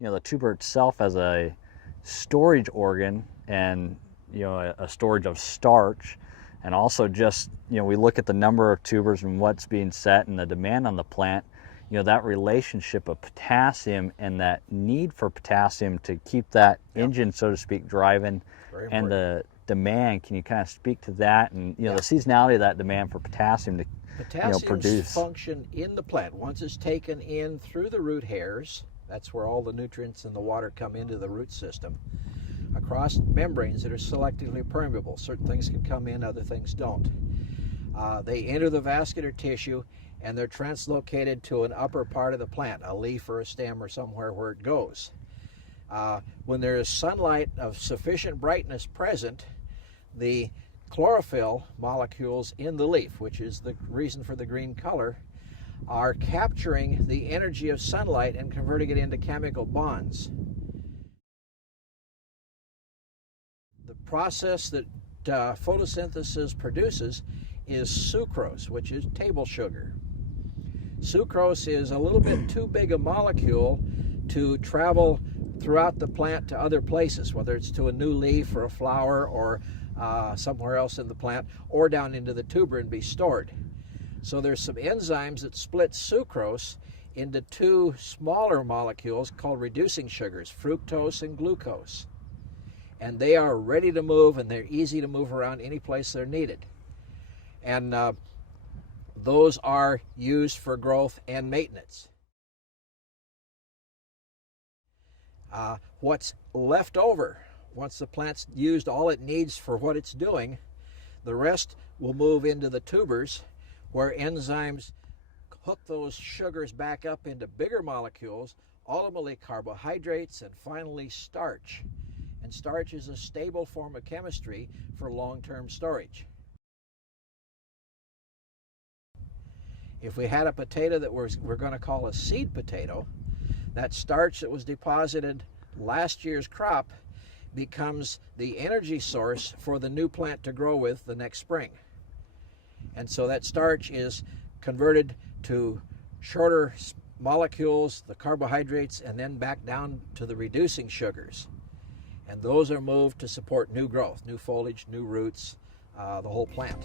the tuber itself as a storage organ and, a storage of starch. And also just, we look at the number of tubers and what's being set and the demand on the plant, that relationship of potassium and that need for potassium to keep that engine, so to speak, driving, and the demand. Can you kind of speak to that and, the seasonality of that demand for potassium to produce? Function in the plant, once it's taken in through the root hairs, that's where all the nutrients and the water come into the root system, across membranes that are selectively permeable. Certain things can come in, other things don't. They enter the vascular tissue and they're translocated to an upper part of the plant, a leaf or a stem or somewhere where it goes. When there is sunlight of sufficient brightness present, the chlorophyll molecules in the leaf, which is the reason for the green color, are capturing the energy of sunlight and converting it into chemical bonds. The process that photosynthesis produces is sucrose, which is table sugar. Sucrose is a little bit too big a molecule to travel throughout the plant to other places, whether it's to a new leaf or a flower or somewhere else in the plant, or down into the tuber and be stored. So there's some enzymes that split sucrose into two smaller molecules called reducing sugars, fructose and glucose. And they are ready to move, and they're easy to move around any place they're needed. And those are used for growth and maintenance. What's left over, once the plant's used all it needs for what it's doing, the rest will move into the tubers, where enzymes hook those sugars back up into bigger molecules, ultimately carbohydrates, and finally starch. And starch is a stable form of chemistry for long-term storage. If we had a potato that we're going to call a seed potato, that starch that was deposited last year's crop becomes the energy source for the new plant to grow with the next spring. And so that starch is converted to shorter molecules, the carbohydrates, and then back down to the reducing sugars. And those are moved to support new growth, new foliage, new roots, the whole plant.